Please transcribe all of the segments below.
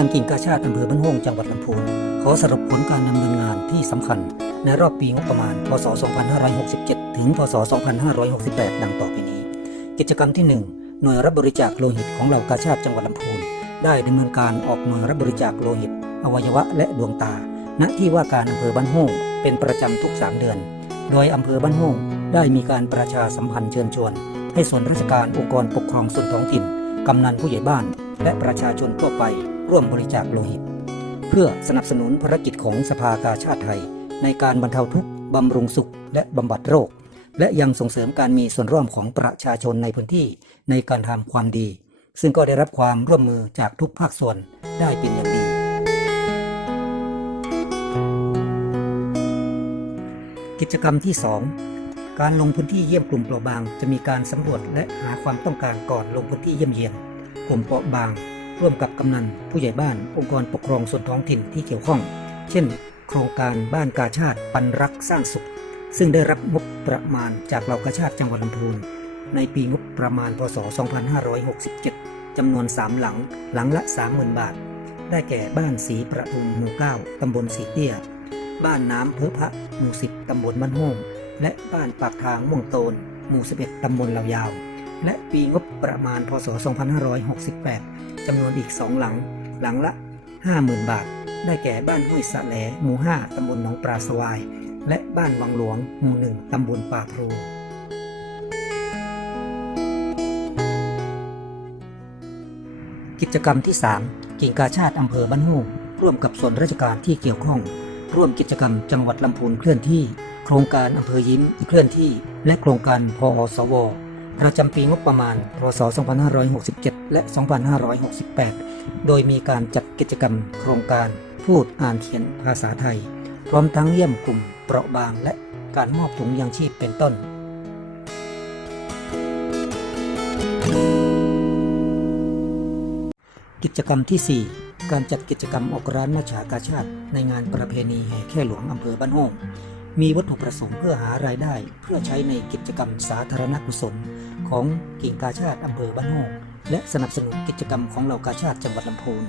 านกิ่งกาชาติอำเภอบ้านโฮงจังหวัดลำพูนขอสรุปผลการดำเนินงานที่สำคัญ ในรอบปีงบประมาณ พศ 2567 ถึง พศ 2568 ดังต่อไปนี้ กิจกรรมที่ 1 หน่วยรับบริจาคโลหิตของเหล่ากาชาติจังหวัดลำพูน ได้ดำเนินการออกหน่วยรับบริจาคโลหิต อวัยวะและดวงตา ณ ที่ว่าการอำเภอบ้านโฮงเป็นประจำทุก 3 เดือน โดยอำเภอบ้านโฮงได้มีการประชาสัมพันธ์เชิญชวน ให้ส่วนราชการองค์กรปกครองส่วนท้องถิ่น กำนันผู้ใหญ่บ้าน และประชาชนทั่วไป ร่วมบริจาคโลหิต เพื่อสนับสนุนภารกิจของสภากาชาติไทย ในการบรรเทาทุกข์บำรุงสุข และบำบัดโรค และยังส่งเสริมการมีส่วนร่วมของประชาชนในพื้นที่ในการทำความดี ซึ่งก็ได้รับความร่วมมือจากทุกภาคส่วนได้เป็นอย่างดีกิจกรรมที่ 2 การลงพื้นที่เยี่ยมกลุ่มเปราะบาง จะมีการสำรวจและหาความต้องการก่อนลงพื้นที่เยี่ยมเยียนกลุ่มเปราะบาง ร่วมกับกำนันผู้ใหญ่บ้าน องค์กรปกครองส่วนท้องถิ่นที่เกี่ยวข้อง เช่น โครงการบ้านกาชาติปันรักสร้างสุข ซึ่งได้รับงบประมาณจากเหล่ากาชาติจังหวัดลำพูนในปีงบประมาณพศ 2567 จำนวน 3 หลัง หลังละ 30,000 บาท ได้แก่บ้านสีประทุมหมู่ 9 ตำบลสีเตี้ย บ้านน้ำเพือพระหมู่ 10 ตำบลบ้านโฮงและบ้านปากทางม่วงโตน หมู่ 11 ตำบลเหล่ายาว และปีงบประมาณพศ 2568 จำนวนอีก2หลัง หลังละ 50,000 บาท ได้แก่บ้านห้วยสะแหลหมู่ 5ตำบลหนองปลาสวาย และบ้านวังหลวง หมู่1ตำบลป่าพลูกิจกรรมที่ 3 กิ่งกาชาติอำเภอบ้านโฮงร่วมกับส่วนราชการที่เกี่ยวข้อง ร่วมกิจกรรมจังหวัดลำพูนเคลื่อนที่ โครงการอำเภอยิ้มเคลื่อนที่ และโครงการพอสว ประจำปีงบประมาณ พศ 2567 และ 2568 โดยมีการจัดกิจกรรมโครงการพูดอ่านเขียนภาษาไทย พร้อมทั้งเยี่ยมกลุ่มเปราะบางและการมอบถุงยางชีพเป็นต้น กิจกรรมที่ 4 การจัดกิจกรรมออกร้านมัชากาชาติ ในงานประเพณีแห่แค่หลวงอำเภอบ้านโฮง มีวัตถุประสงค์เพื่อหารายได้ เพื่อใช้ในกิจกรรมสาธารณกุศล ของกิ่งกาชาติอำเภอบ้านโฮงและสนับสนุนกิจกรรมของเหล่ากาชาติจังหวัดลำพูน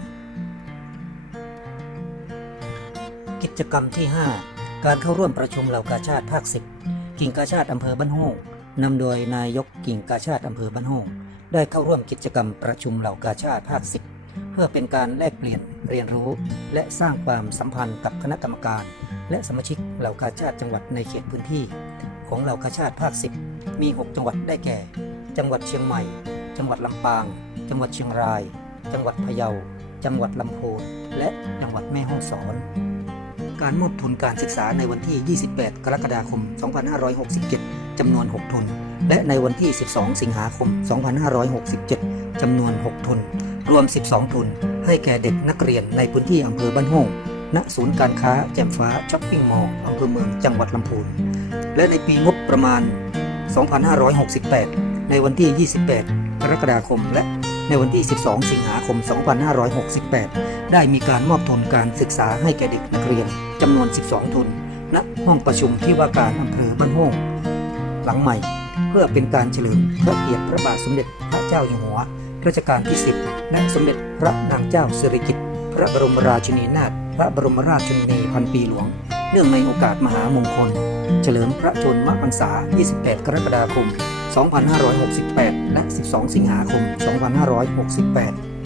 กิจกรรมที่ 5 การเข้าร่วมประชุมเหล่ากาชาติภาค10กิ่งกาชาติอำเภอบ้านโฮงนำโดยนายกกิ่งกาชาติอำเภอบ้านโฮงได้เข้าร่วมกิจกรรมประชุมเหล่ากาชาติภาค10เพื่อเป็นการแลกเปลี่ยนเรียนรู้ และสร้างความสัมพันธ์กับคณะกรรมการ และสมาชิกเหล่ากาชาติจังหวัดในเขตพื้นที่ ของเหล่ากาชาติภาค 10 มี 6 จังหวัดได้แก่ จังหวัดเชียงใหม่ จังหวัดลำปาง จังหวัดเชียงราย จังหวัดพะเยา จังหวัดลำพูน และจังหวัดแม่ฮ่องสอน การมอบทุนการศึกษาในวันที่ 28 กรกฎาคม 2567 จำนวน 6 ทุน และในวันที่ 12 สิงหาคม 2567 จำนวน 6 ทุน รวม 12 ทุน ให้แก่เด็กนักเรียนในพื้นที่อำเภอบ้านโฮง ณศูนย์การค้าแจ่มฟ้าช้อปปิ้งมอลล์อำเภอเมืองจังหวัดลำพูน และในปีงบประมาณ 2568 ในวันที่ 28 กรกฎาคม และในวันที่ 12 สิงหาคม 2568 ได้มีการมอบทุนการศึกษาให้แก่เด็กนักเรียนจำนวน 12 ทุน ณ ห้องประชุมที่ว่าการอำเภอบ้านโฮ่งหลังใหม่ เพื่อเป็นการเฉลิมพระเกียรติพระบาทสมเด็จพระเจ้าอยู่หัวรัชกาลที่ 10 และสมเด็จพระนางเจ้าสิริกิติ์ พระบรมราชินีนาถพระบรมราชชนนีพันปีหลวง เนื่องในโอกาสมหามงคล เฉลิมพระชนมพรรษา 28 กรกฎาคม 2568 และ 12 สิงหาคม 2568